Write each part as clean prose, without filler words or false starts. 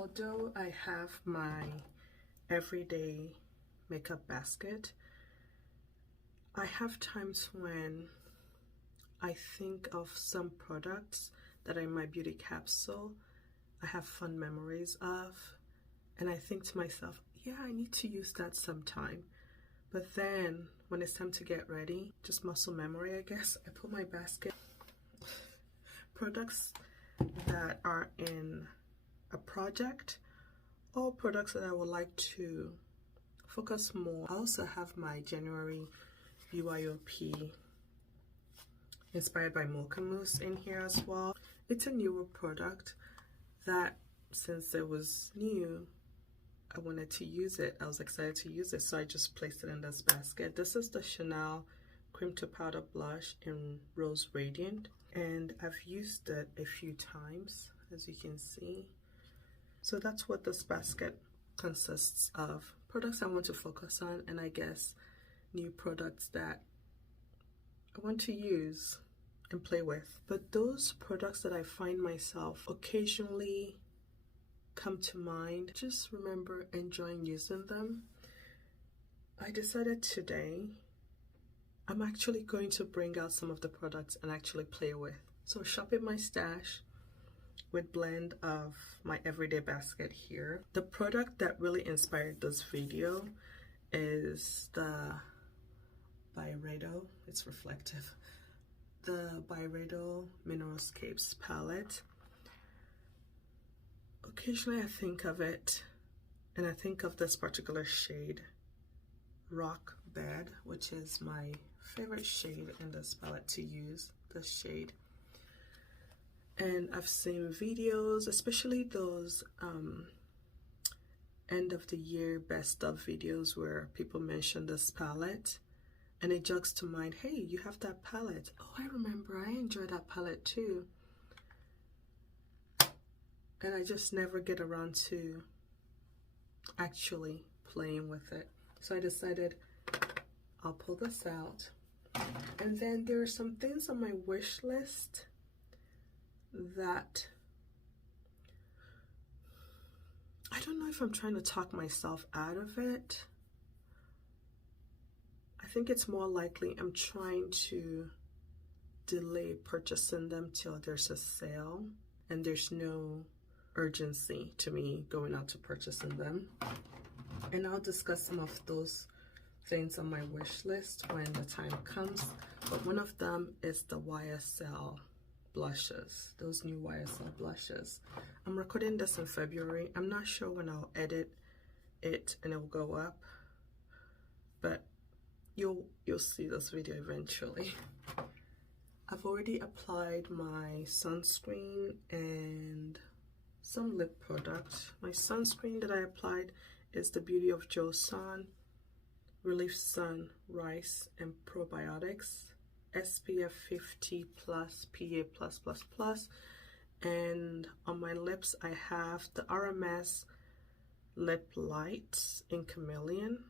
Although I have my everyday makeup basket, I have times when I think of some products that are in my beauty capsule I have fun memories of, and I think to myself, yeah, I need to use that sometime. But then when it's time to get ready, just muscle memory, I guess, I put my basket products that are in a project or products that I would like to focus more. I also have my January BYOP inspired by Mocha Mousse in here as well. It's a newer product that, since it was new, I wanted to use it. I was excited to use it, so I just placed it in this basket. This is the Chanel Cream to Powder Blush in Rose Radiant, and I've used it a few times, as you can see. So that's what this basket consists of. Products I want to focus on, and I guess new products that I want to use and play with. But those products that I find myself occasionally come to mind, just remember enjoying using them. I decided today I'm actually going to bring out some of the products and actually play with. So shop in my stash with blend of my everyday basket here. The product that really inspired this video is the Byredo, it's reflective, the Byredo Mineralscapes palette. Occasionally I think of it and I think of this particular shade, Rock Bed, which is my favorite shade in this palette to use, this shade. And I've seen videos, especially those end of the year best of videos where people mention this palette, and it jogs to mind, hey, you have that palette. Oh, I remember, I enjoy that palette too. And I just never get around to actually playing with it. So I decided I'll pull this out. And then there are some things on my wish list that I don't know if I'm trying to talk myself out of it. I think it's more likely I'm trying to delay purchasing them till there's a sale and there's no urgency to me going out to purchasing them. And I'll discuss some of those things on my wish list when the time comes. But one of them is the YSL blushes, those new YSL blushes. I'm recording this in February. I'm not sure when I'll edit it and it'll go up, but you'll see this video eventually. I've already applied my sunscreen and some lip product. My sunscreen that I applied is the Beauty of Joe Sun Relief Sun Rice and Probiotics SPF 50 plus PA+++. And on my lips I have the RMS Lip Lights in Chameleon.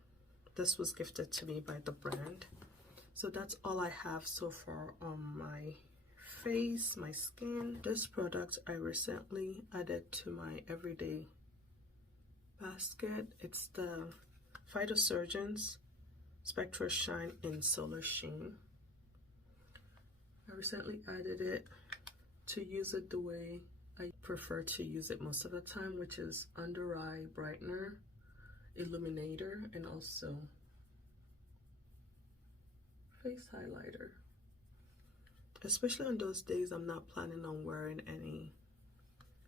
This was gifted to me by the brand. So that's all I have so far on my face, my skin. This product I recently added to my everyday basket. It's the Phytosurgeons Spectra Shine in Solar Sheen. I recently added it to use it the way I prefer to use it most of the time, which is under eye brightener, illuminator, and also face highlighter. Especially on those days I'm not planning on wearing any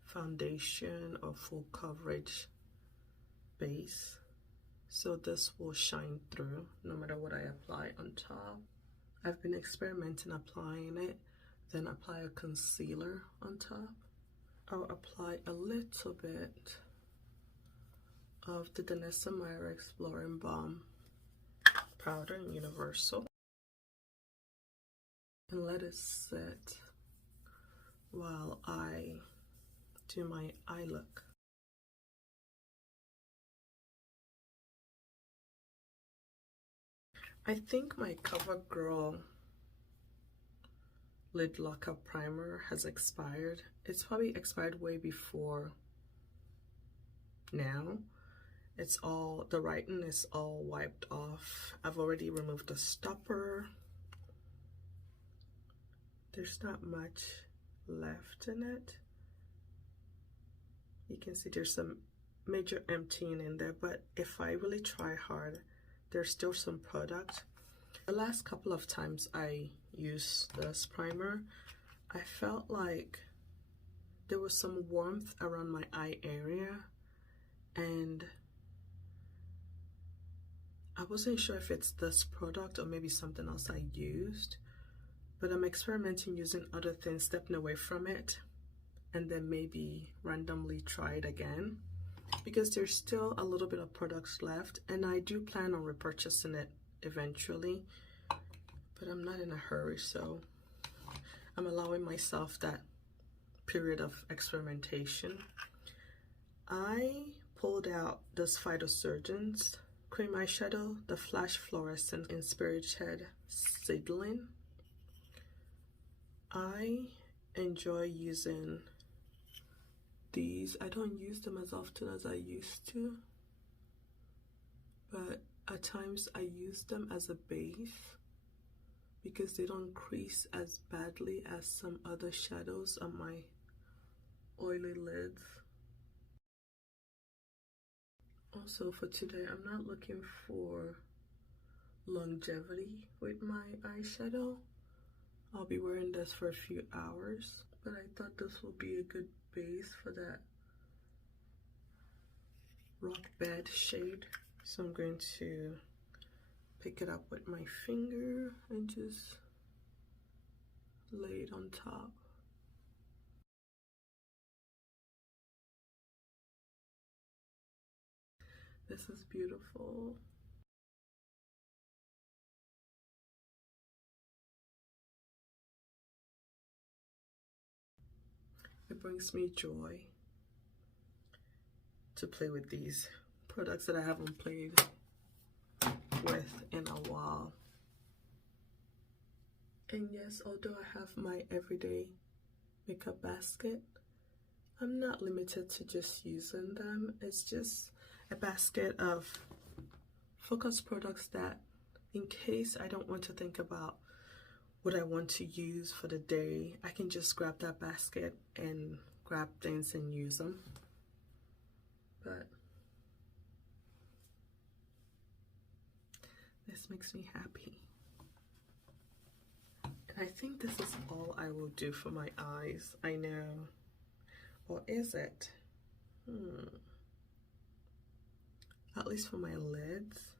foundation or full coverage base, so this will shine through no matter what I apply on top. I've been experimenting applying it, then apply a concealer on top. I'll apply a little bit of the Danessa Myrrh Exploring Balm powder in Universal and let it sit while I do my eye look. I think my CoverGirl Lid Lockup Primer has expired. It's probably expired way before now. It's all, the writing is all wiped off. I've already removed the stopper. There's not much left in it. You can see there's some major emptying in there, but if I really try hard, there's still some product. The last couple of times I used this primer, I felt like there was some warmth around my eye area, and I wasn't sure if it's this product or maybe something else I used, but I'm experimenting using other things, stepping away from it, and then maybe randomly try it again, because there's still a little bit of products left, and I do plan on repurchasing it eventually, but I'm not in a hurry, so I'm allowing myself that period of experimentation. I pulled out this Phytosurgeons cream eyeshadow, the Flash Fluorescent in Spirit Head Seedling. I enjoy using these. I don't use them as often as I used to, but at times I use them as a base because they don't crease as badly as some other shadows on my oily lids. Also for today, I'm not looking for longevity with my eyeshadow. I'll be wearing this for a few hours, but I thought this will be a good base for that rock bed shade. So I'm going to pick it up with my finger and just lay it on top. This is beautiful. It brings me joy to play with these products that I haven't played with in a while. And yes, although I have my everyday makeup basket, I'm not limited to just using them. It's just a basket of focus products that, in case I don't want to think about what I want to use for the day, I can just grab that basket and grab things and use them. But this makes me happy. And I think this is all I will do for my eyes. I know. Or is it? At least for my lids.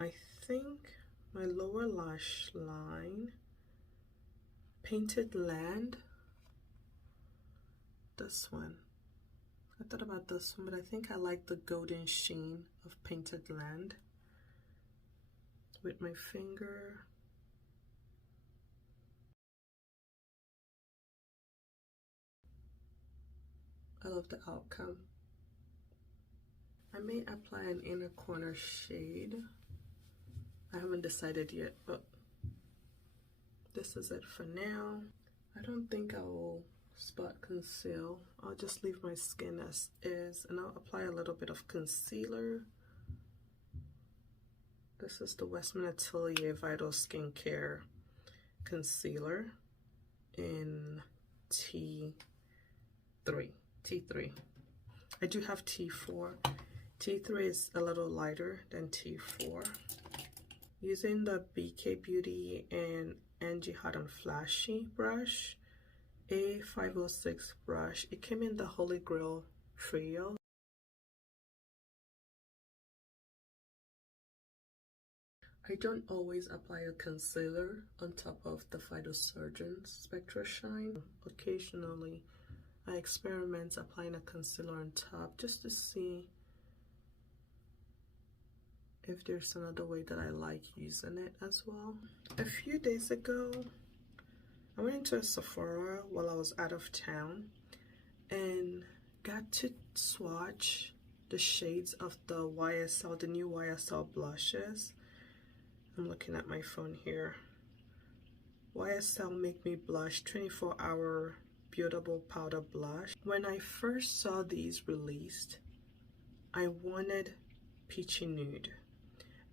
I think my lower lash line, Painted Land, this one. I thought about this one, but I think I like the golden sheen of Painted Land. With my finger, I love the outcome. I may apply an inner corner shade. I haven't decided yet, but this is it for now. I don't think I will spot conceal. I'll just leave my skin as is, and I'll apply a little bit of concealer. This is the Westman Atelier Vital Skincare Concealer in T3. I do have T4. T3 is a little lighter than T4. Using the BK Beauty and Angie Hot and Flashy brush, A506 brush. It came in the Holy Grail trio. I don't always apply a concealer on top of the Phytosurgeons Spectra Shine. Occasionally, I experiment applying a concealer on top just to see if there's another way that I like using it as well. A few days ago, I went into a Sephora while I was out of town and got to swatch the shades of the YSL, the new YSL blushes. I'm looking at my phone here. YSL Make Me Blush 24-Hour Beautiful Powder Blush. When I first saw these released, I wanted Peachy Nude.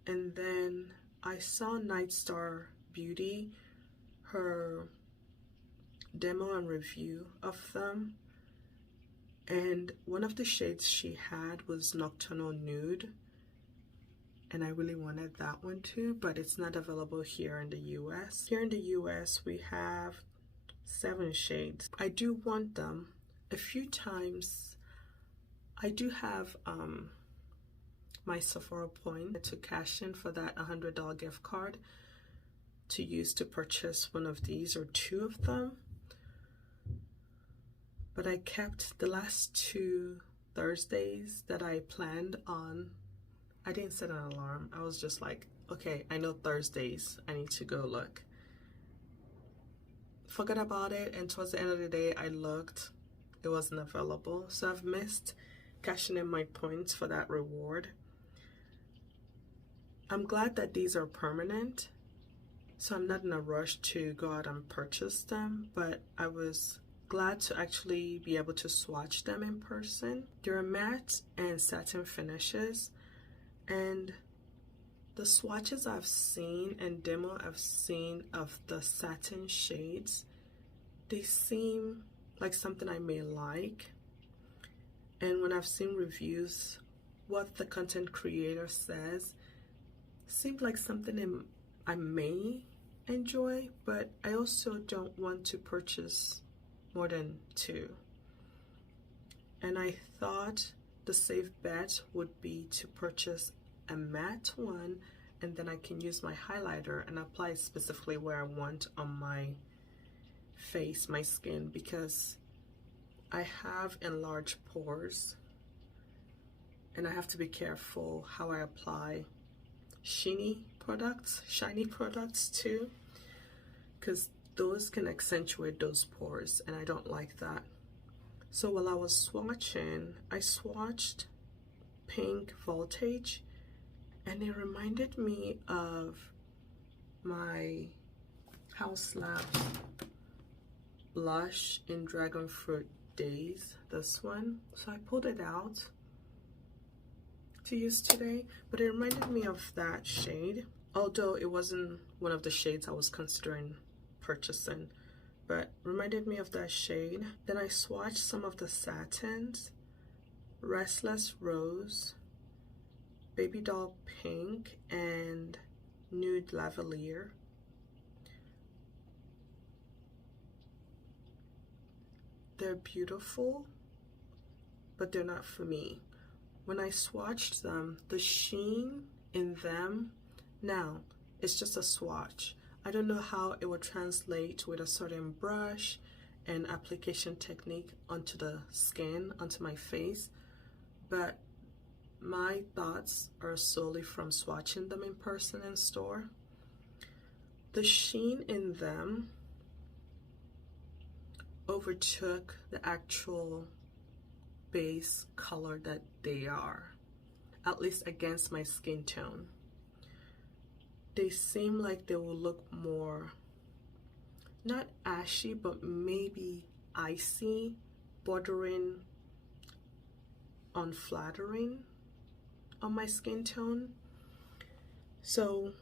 And then I saw Night Star Beauty, her demo and review of them. And one of the shades she had was Nocturnal Nude. And I really wanted that one too, but it's not available here in the US. Here in the US, we have 7 shades. I do want them. A few times, I do have my Sephora point to cash in for that $100 gift card to use to purchase one of these or 2 of them. But I kept the last 2 Thursdays that I planned on. I didn't set an alarm. I was just like, okay, I know Thursdays, I need to go look. Forgot about it, and towards the end of the day, I looked. It wasn't available. So I've missed cashing in my points for that reward. I'm glad that these are permanent, so I'm not in a rush to go out and purchase them, but I was glad to actually be able to swatch them in person. They're matte and satin finishes, and the swatches I've seen and demo I've seen of the satin shades, they seem like something I may like. And when I've seen reviews, what the content creator says seemed like something I may enjoy, but I also don't want to purchase more than 2. And I thought the safe bet would be to purchase a matte one, and then I can use my highlighter and apply it specifically where I want on my face, my skin, because I have enlarged pores and I have to be careful how I apply shiny products too, because those can accentuate those pores and I don't like that. So while I was swatching, I swatched Pink Voltage, and it reminded me of my House Labs blush in Dragon Fruit Days, this one. So I pulled it out to use today, but it reminded me of that shade, although it wasn't one of the shades I was considering purchasing, but reminded me of that shade. Then I swatched some of the satins, Restless Rose, Baby Doll Pink, and Nude Lavalier. They're beautiful, but they're not for me. When I swatched them, the sheen in them, now it's just a swatch. I don't know how it will translate with a certain brush and application technique onto the skin, onto my face, but my thoughts are solely from swatching them in person in store. The sheen in them overtook the actual base color that they are, at least against my skin tone. They seem like they will look more, not ashy, but maybe icy, bordering unflattering on my skin tone. So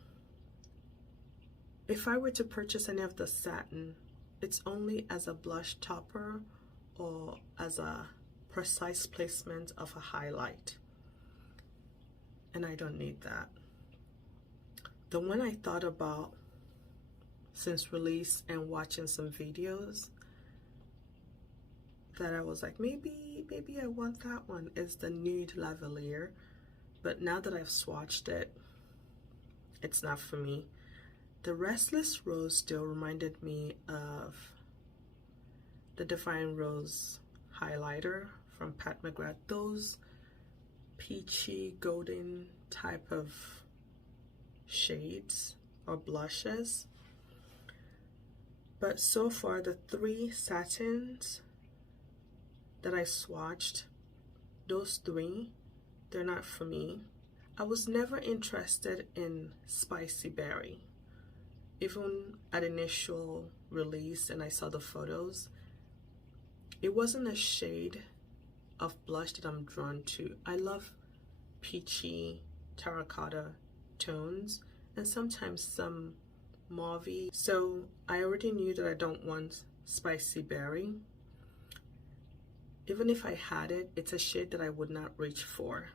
if I were to purchase any of the satin, it's only as a blush topper or as a precise placement of a highlight, and I don't need that. The one I thought about since release and watching some videos that I was like, maybe I want that one, is the Nude Lavalier, but now that I've swatched it, it's not for me. The Restless Rose still reminded me of the Divine Rose highlighter from Pat McGrath, those peachy golden type of shades or blushes. But so far, the 3 satins that I swatched, those 3, they're not for me. I was never interested in Spicy Berry. Even at initial release and I saw the photos, it wasn't a shade of blush that I'm drawn to. I love peachy terracotta tones and sometimes some mauvey. So I already knew that I don't want spicy berry. Even if I had it, it's a shade that I would not reach for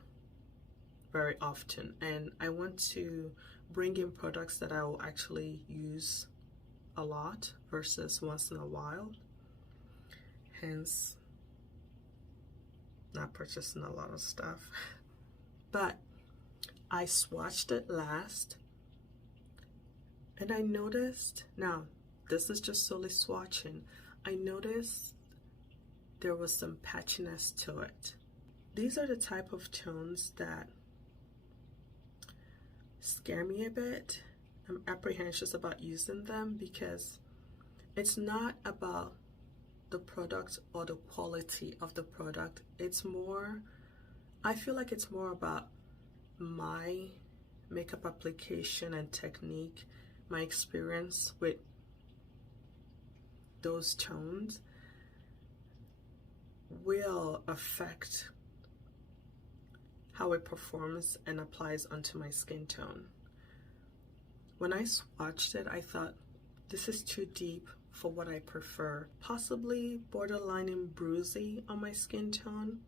very often, and I want to bring in products that I will actually use a lot versus once in a while, hence not purchasing a lot of stuff. But I swatched it last and I noticed, now this is just solely swatching, I noticed there was some patchiness to it. These are the type of tones that scare me a bit. I'm apprehensive about using them because it's not about the product or the quality of the product. It's more, I feel like it's more about my makeup application and technique, my experience with those tones will affect how it performs and applies onto my skin tone. When I swatched it, I thought this is too deep for what I prefer, possibly borderlining bruisey on my skin tone.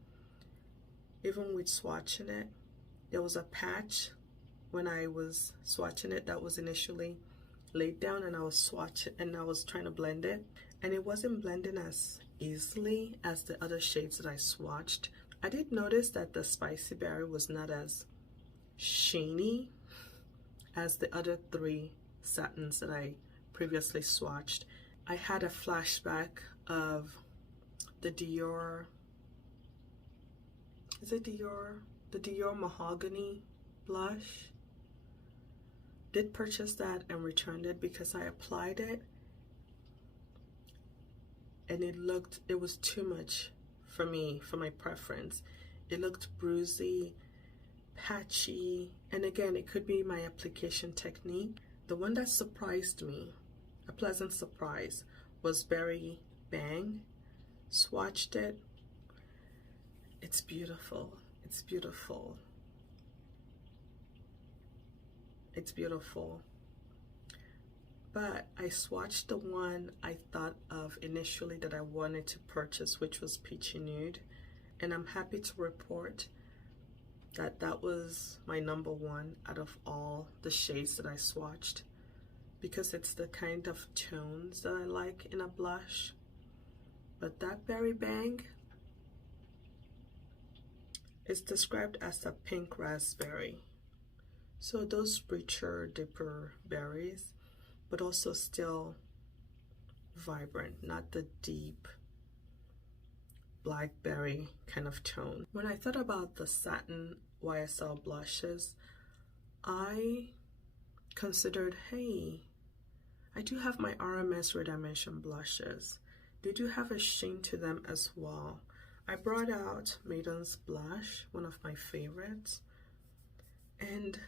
Even with swatching it, there was a patch when I was swatching it that was initially laid down, and I was swatching and I was trying to blend it, and it wasn't blending as easily as the other shades that I swatched. I did notice that the spicy berry was not as sheeny as the other three satins that I previously swatched. I had a flashback of the Dior, is it Dior? The Dior Mahogany blush. Did purchase that and returned it because I applied it and it was too much for me, for my preference. It looked bruisey, patchy, and again, it could be my application technique. The one that surprised me, a pleasant surprise, was Berry Bang. Swatched it. It's beautiful. It's beautiful. It's beautiful. But I swatched the one I thought of initially that I wanted to purchase, which was Peachy Nude, and I'm happy to report that that was my number one out of all the shades that I swatched, because it's the kind of tones that I like in a blush. But that Berry Bang is described as a pink raspberry. So those richer, deeper berries, but also still vibrant, not the deep blackberry kind of tone. When I thought about the satin YSL blushes, I considered, hey, I do have my RMS Red Dimension blushes. They do have a sheen to them as well. I brought out Maiden's Blush, one of my favorites, and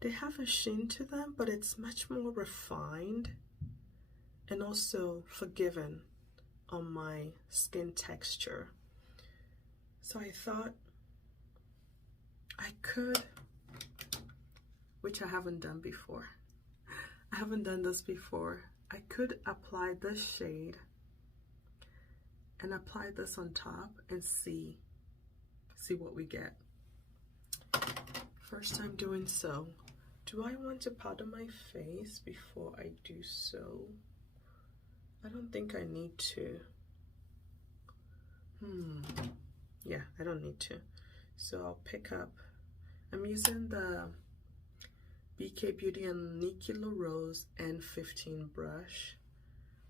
they have a sheen to them, but it's much more refined and also forgiving on my skin texture. So I thought I could, which I haven't done before. I haven't done this before. I could apply this shade and apply this on top and see what we get. First time doing so. Do I want to powder my face before I do so? I don't think I need to. Yeah, I don't need to. So I'll pick up, I'm using the BK Beauty and Nikki LaRose N15 brush.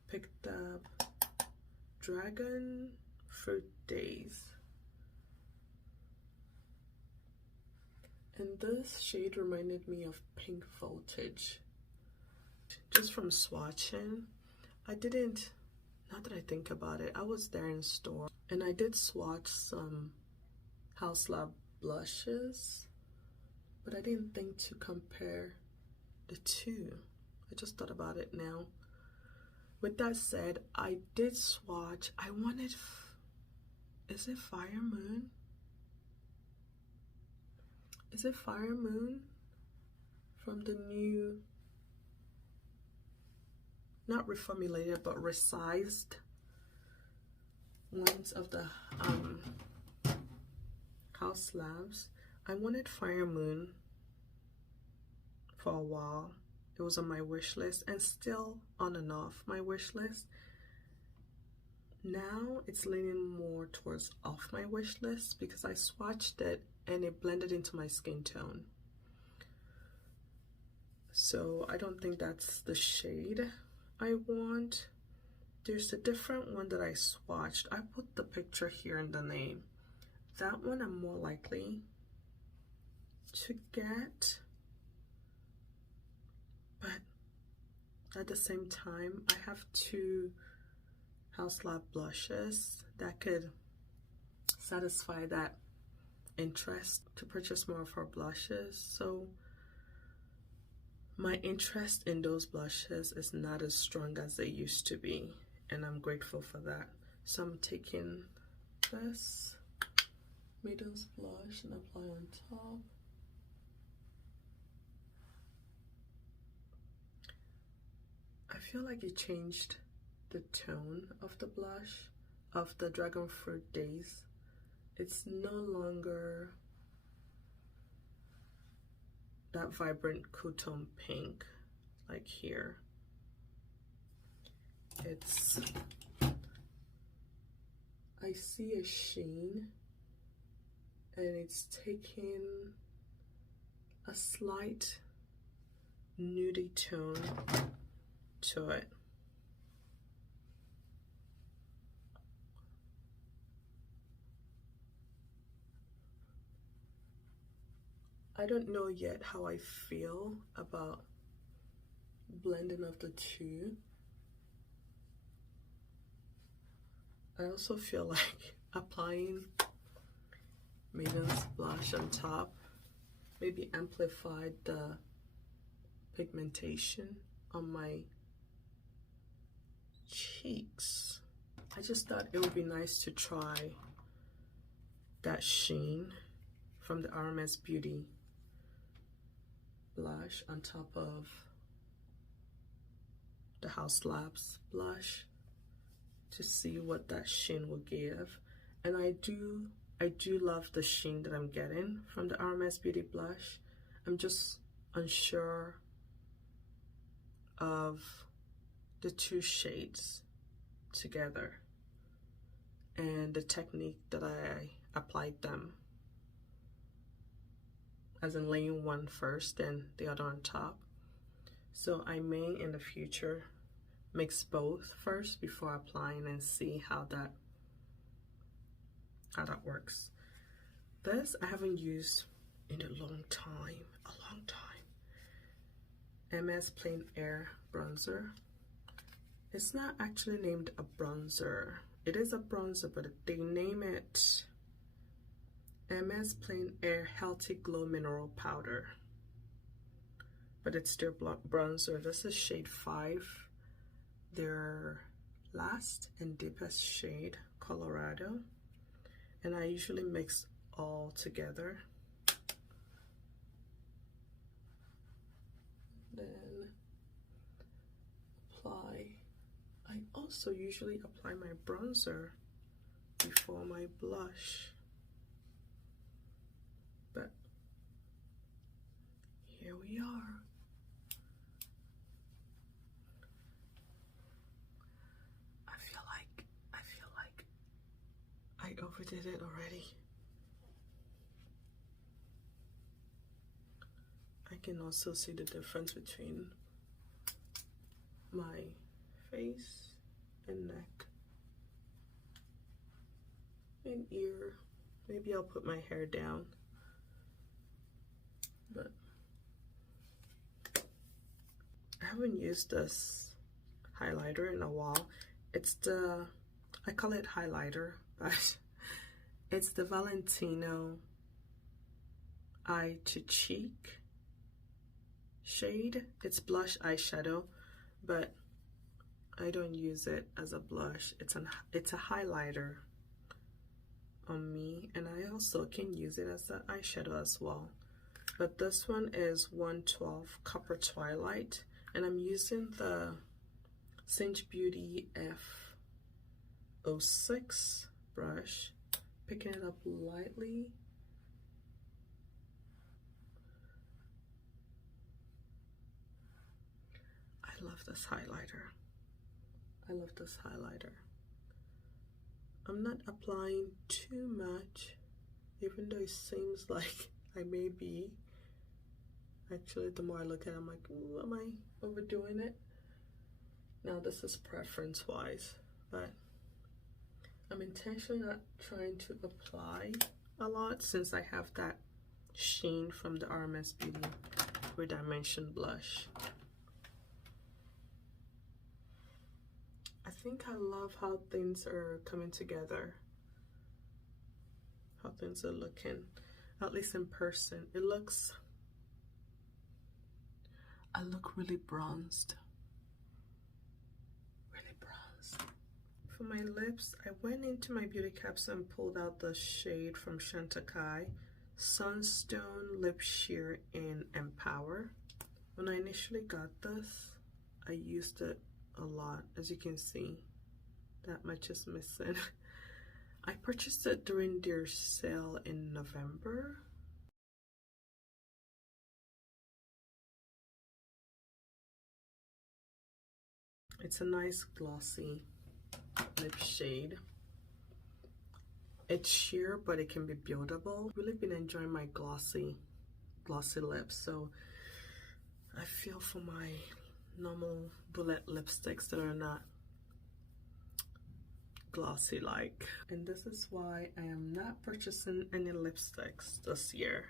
Picked up Dragon Fruit Days. And this shade reminded me of Pink Voltage. Just from swatching, I didn't, now that I think about it, I was there in store and I did swatch some House Lab blushes, but I didn't think to compare the two. I just thought about it now. With that said, I did swatch, I wanted, is it Fire Moon? is it Fire Moon? From the new, not reformulated, but resized ones of the House Labs. I wanted Fire Moon for a while. It was on my wish list and still on and off my wish list. Now it's leaning more towards off my wish list because I swatched it and it blended into my skin tone. So I don't think that's the shade I want. There's a different one that I swatched. I put the picture here in the name. That one I'm more likely to get, but at the same time I have two House Lab blushes that could satisfy that interest to purchase more of her blushes. So my interest in those blushes is not as strong as they used to be, and I'm grateful for that. So I'm taking this Maiden's blush and apply on top. I feel like it changed the tone of the blush of the Dragon Fruit Days. It's no longer that vibrant cool tone pink like here. It's, I see a sheen and it's taking a slight nudie tone to it. I don't know yet how I feel about blending of the two. I also feel like applying Maiden's blush on top maybe amplified the pigmentation on my cheeks. I just thought it would be nice to try that sheen from the RMS Beauty blush on top of the House Labs blush to see what that sheen will give. And I do love the sheen that I'm getting from the RMS Beauty blush. I'm just unsure of the two shades together and the technique that I applied them, as in laying one first and the other on top. So I may in the future mix both first before applying and see how that works. This I haven't used in a long time, MS Plain Air bronzer. It's not actually named a bronzer. It is a bronzer, but they name it MS Plain Air Healthy Glow Mineral Powder, but it's their bronzer. This is shade 5, their last and deepest shade, Colorado, and I usually mix all together. Then apply. I also usually apply my bronzer before my blush, but here we are. I feel like I overdid it already. I can also see the difference between my face and neck and ear. Maybe I'll put my hair down, but I haven't used this highlighter in a while. It's the, I call it highlighter, but it's the Valentino Eye to Cheek shade. It's blush eyeshadow, but I don't use it as a blush. It's a highlighter on me, and I also can use it as an eyeshadow as well. but this one is 112 Copper Twilight, and I'm using the Cinch Beauty F06 brush, picking it up lightly. I love this highlighter. I love this highlighter. I'm not applying too much, even though it seems like I may be. Actually, the more I look at it, I'm like, ooh, am I overdoing it? Now, this is preference-wise, but I'm intentionally not trying to apply a lot since I have that sheen from the RMS Beauty Redimension blush. I think I love how things are coming together, how things are looking, at least in person. It looks, I look really bronzed, really bronzed. For my lips, I went into my beauty capsule and pulled out the shade from Chantecaille, Sunstone Lip Sheer in Empower. When I initially got this, I used it a lot. As you can see, that much is missing. I purchased it during their sale in November. It's a nice glossy lip shade. It's sheer, but it can be buildable. Really been enjoying my glossy lips, so I feel for my normal bullet lipsticks that are not glossy like. And this is why I am not purchasing any lipsticks this year.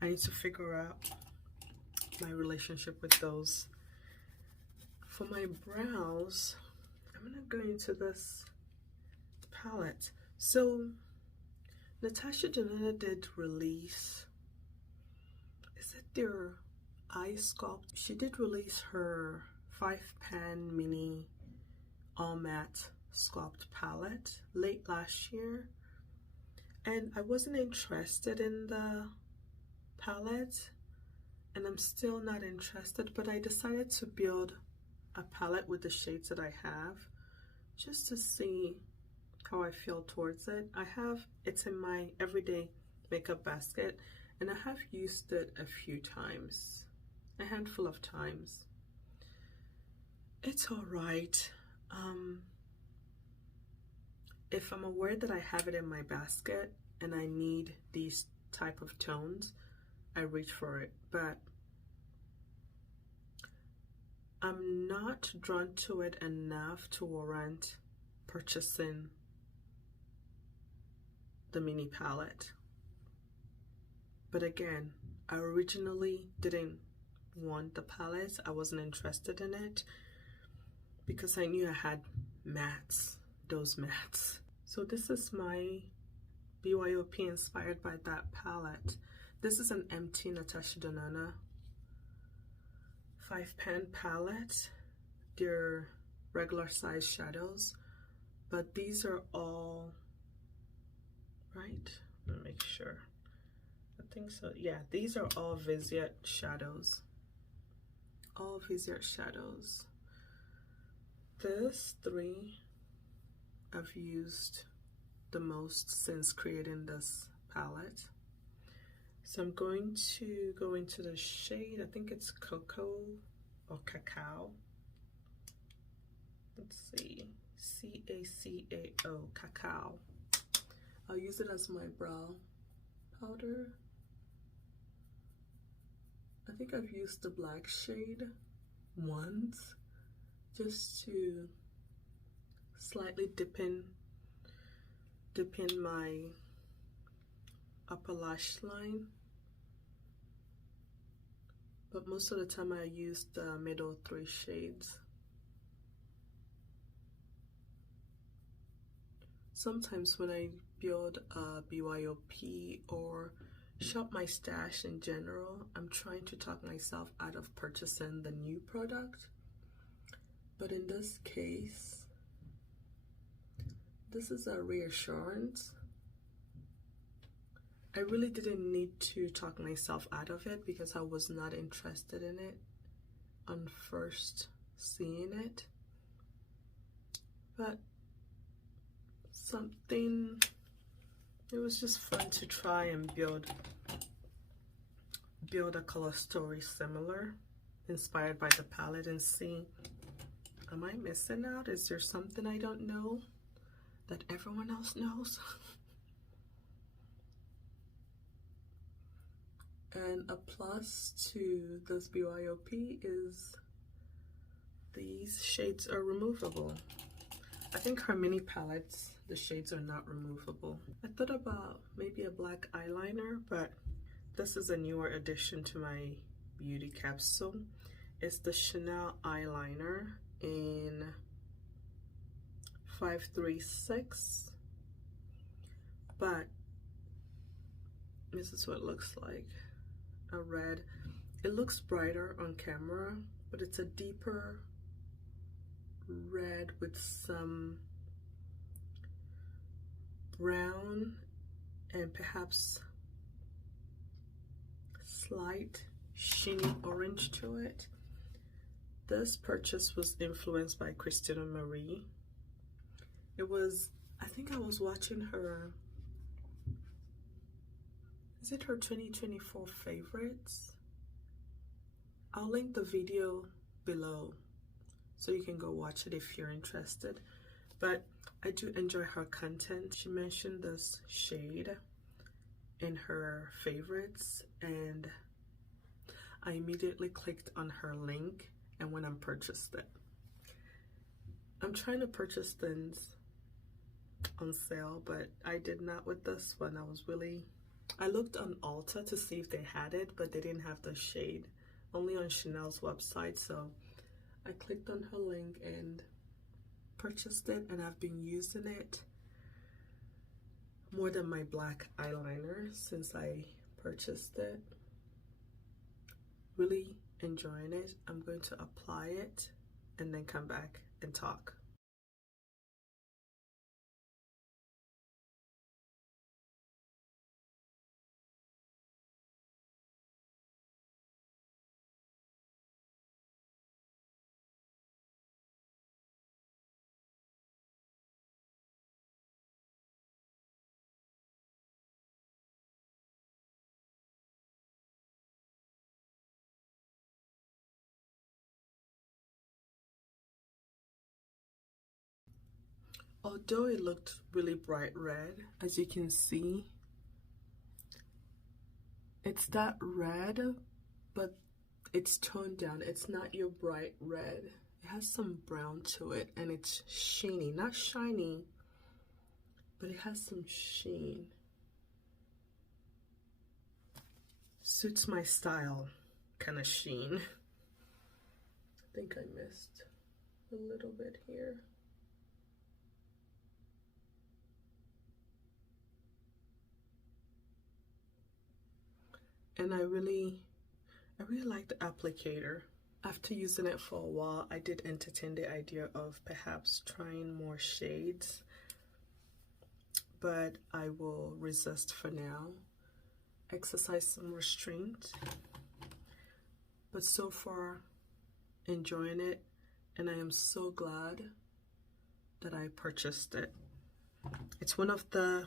I need to figure out my relationship with those. For my brows, I'm gonna go into this palette. So Natasha Denona did release, is it their eye sculpt? She did release her 5-pan mini all matte sculpt palette late last year, and I wasn't interested in the palette, and I'm still not interested, but I decided to build a palette with the shades that I have just to see how I feel towards it. It's in my everyday makeup basket, and I have used it a few times, a handful of times. It's all right. If I'm aware that I have it in my basket and I need these type of tones, I reach for it, but I'm not drawn to it enough to warrant purchasing the mini palette. But again, I originally didn't want the palette. I wasn't interested in it because I knew I had mattes, those mattes. So this is my BYOP inspired by that palette. This is an empty Natasha Denona 5-pan palette. They're regular size shadows, but these are all right. Let me make sure. I think so. Yeah, these are all Viseart shadows. All Viseart shadows. This 3 I've used the most since creating this palette. So I'm going to go into the shade, I think it's Cocoa or Cacao. Let's see, C-A-C-A-O, Cacao. I'll use it as my brow powder. I think I've used the black shade once just to slightly dip in my upper lash line, but most of the time I use the middle 3 shades. Sometimes when I build a BYOP or shop my stash in general, I'm trying to talk myself out of purchasing the new product, but in this case, this is a reassurance I really didn't need to talk myself out of it because I was not interested in it on first seeing it. But it was just fun to try and build a color story similar, inspired by the palette, and see, am I missing out? Is there something I don't know that everyone else knows? And a plus to this BYOP is these shades are removable. I think her mini palettes, the shades are not removable. I thought about maybe a black eyeliner, but this is a newer addition to my beauty capsule. It's the Chanel eyeliner in 536, but this is what it looks like. A red. It looks brighter on camera, but it's a deeper red with some brown and perhaps slight sheeny orange to it. This purchase was influenced by Christina Marie. It was, I think I was watching her, is it her 2024 favorites? I'll link the video below so you can go watch it if you're interested. But I do enjoy her content. She mentioned this shade in her favorites, and I immediately clicked on her link and went and purchased it. I'm trying to purchase things on sale, but I did not with this one. I looked on Ulta to see if they had it, but they didn't have the shade, only on Chanel's website. So I clicked on her link and purchased it, and I've been using it more than my black eyeliner since I purchased it. Really enjoying it. I'm going to apply it and then come back and talk. Although it looked really bright red, as you can see, it's that red, but it's toned down. It's not your bright red. It has some brown to it, and it's sheeny, not shiny, but it has some sheen. Suits my style, kind of sheen. I think I missed a little bit here. And I really like the applicator. After using it for a while, I did entertain the idea of perhaps trying more shades, but I will resist for now. Exercise some restraint, but so far enjoying it, and I am so glad that I purchased it. It's one of the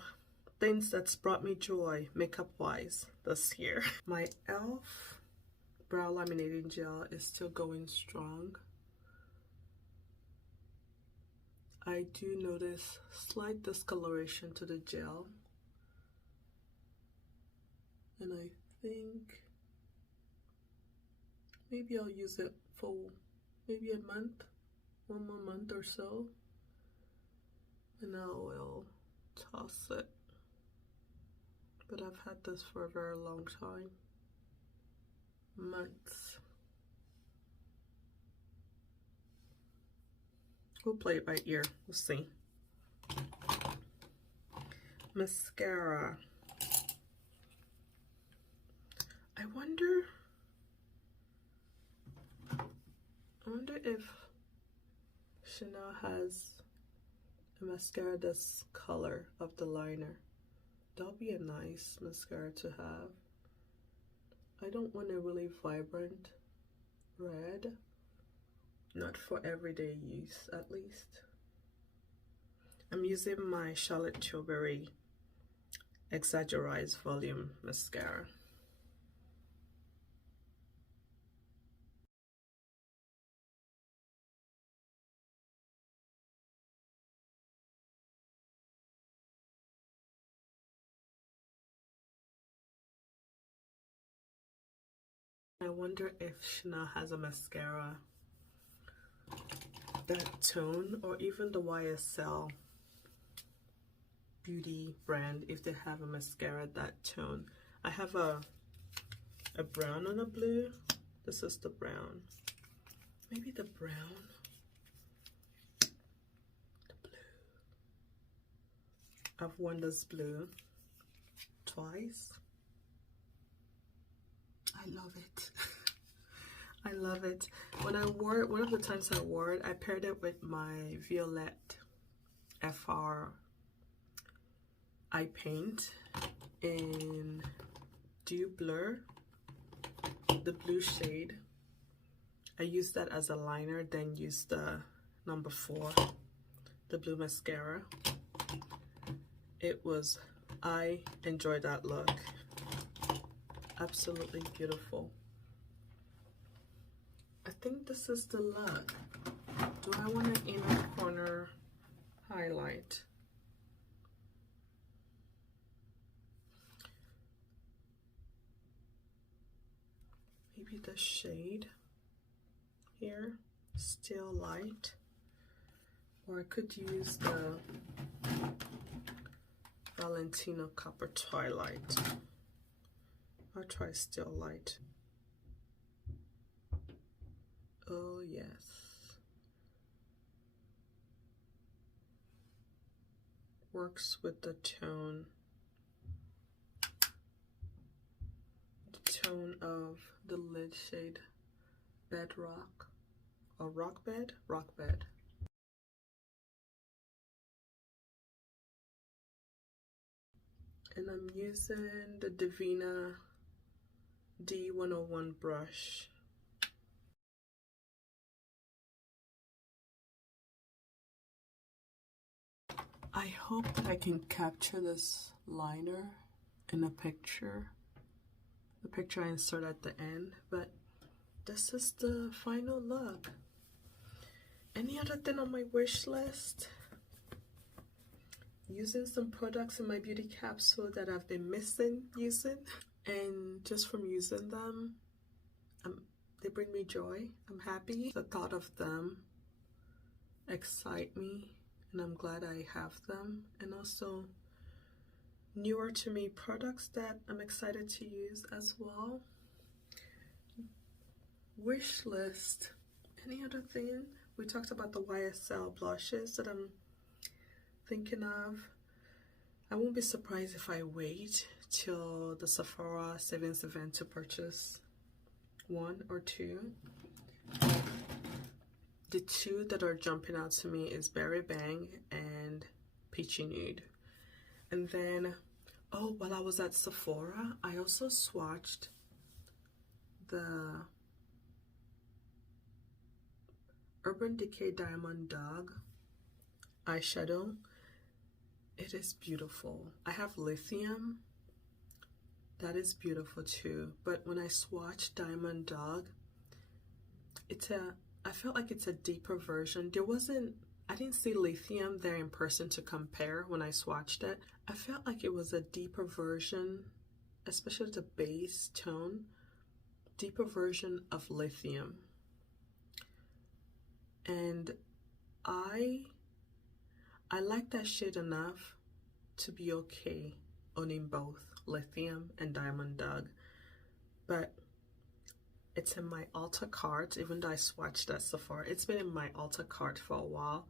things that's brought me joy makeup wise this year. My e.l.f. brow laminating gel is still going strong. I do notice slight discoloration to the gel, and I think maybe I'll use it for maybe a month, one more month or so, and I will toss it. But I've had this for a very long time, months. We'll play it by ear, we'll see. Mascara. I wonder if Chanel has a mascara this color of the liner. That'll be a nice mascara to have. I don't want a really vibrant red, not for everyday use at least. I'm using my Charlotte Tilbury Exaggerized Volume Mascara. I wonder if Chanel has a mascara that tone, or even the YSL beauty brand, if they have a mascara that tone. I have a brown and a blue. This is the brown. Maybe the brown. The blue. I've worn this blue twice. I love it. I love it. When I wore it, one of the times I wore it, I paired it with my Violette FR eye paint in Dew Blur, the blue shade. I used that as a liner, then used the number 4, the blue mascara. I enjoyed that look. Absolutely beautiful. I think this is the look. Do I want an inner corner highlight? Maybe the shade here, Still Light. Or I could use the Valentino Copper Twilight. I'll try Still Light. Oh yes. Works with the tone. The tone of the lid shade Bedrock. Or Rock Bed? Rock Bed. And I'm using the Divina D101 brush. I hope that I can capture this liner in a picture. The picture I insert at the end, but this is the final look. Any other thing on my wish list? Using some products in my beauty capsule that I've been missing using, and just from using them, they bring me joy. I'm happy. The thought of them excite me, and I'm glad I have them. And also newer to me products that I'm excited to use as well. Wish list. Any other thing? We talked about the YSL blushes that I'm thinking of. I won't be surprised if I wait till the Sephora savings event to purchase 1 or 2. The 2 that are jumping out to me is Berry Bang and Peachy Nude. And then, oh, while I was at Sephora, I also swatched the Urban Decay Diamond Dog eyeshadow. It is beautiful. I have Lithium. That is beautiful too. But when I swatched Diamond Dog, I felt like it's a deeper version. I didn't see Lithium there in person to compare when I swatched it. I felt like it was a deeper version, especially the base tone, deeper version of Lithium. And I like that shade enough to be okay owning both Lithium and Diamond Dog. But it's in my Ulta cart, even though I swatched at Sephora. It's been in my Ulta cart for a while.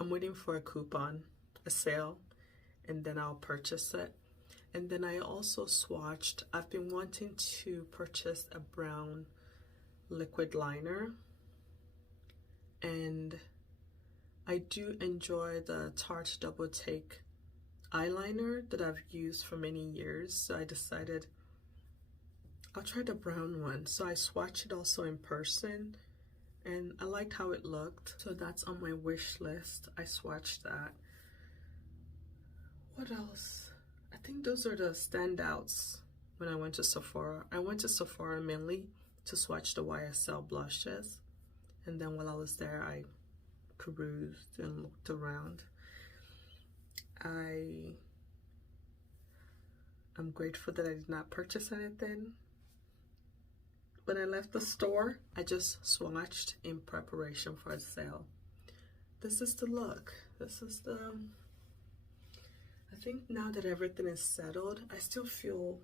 I'm waiting for a coupon, a sale, and then I'll purchase it. And then I also swatched, I've been wanting to purchase a brown liquid liner. And I do enjoy the Tarte Double Take eyeliner that I've used for many years, so I decided I'll try the brown one. So I swatched it also in person, and I liked how it looked. So that's on my wish list. I swatched that. What else? I think those are the standouts when I went to Sephora. I went to Sephora mainly to swatch the YSL blushes, and then while I was there, I perused and looked around. I'm grateful that I did not purchase anything. When I left the store, I just swatched in preparation for a sale. This is the look. This is the... I think now that everything is settled, I still feel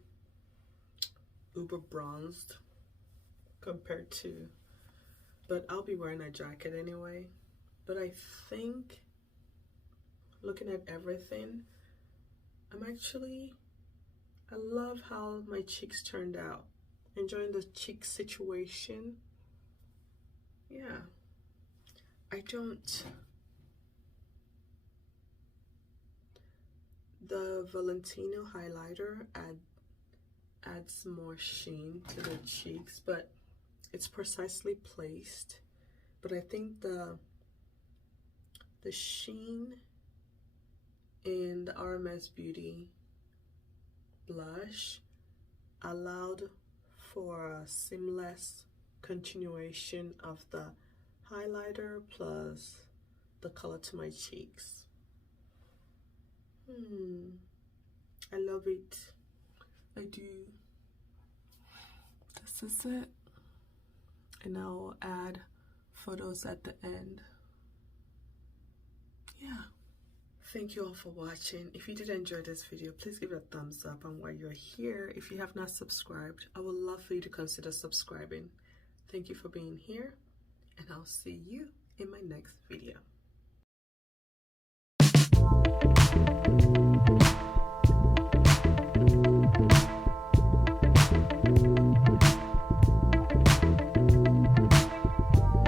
uber bronzed compared to... But I'll be wearing a jacket anyway. But I think, looking at everything, I love how my cheeks turned out. Enjoying the cheek situation. Yeah. The Valentino highlighter adds more sheen to the cheeks, but it's precisely placed. But I think the sheen in the RMS Beauty blush allowed for a seamless continuation of the highlighter plus the color to my cheeks. I love it. I do. This is it. And I'll add photos at the end. Yeah. Thank you all for watching. If you did enjoy this video, please give it a thumbs up. And while you're here, if you have not subscribed, I would love for you to consider subscribing. Thank you for being here, and I'll see you in my next video.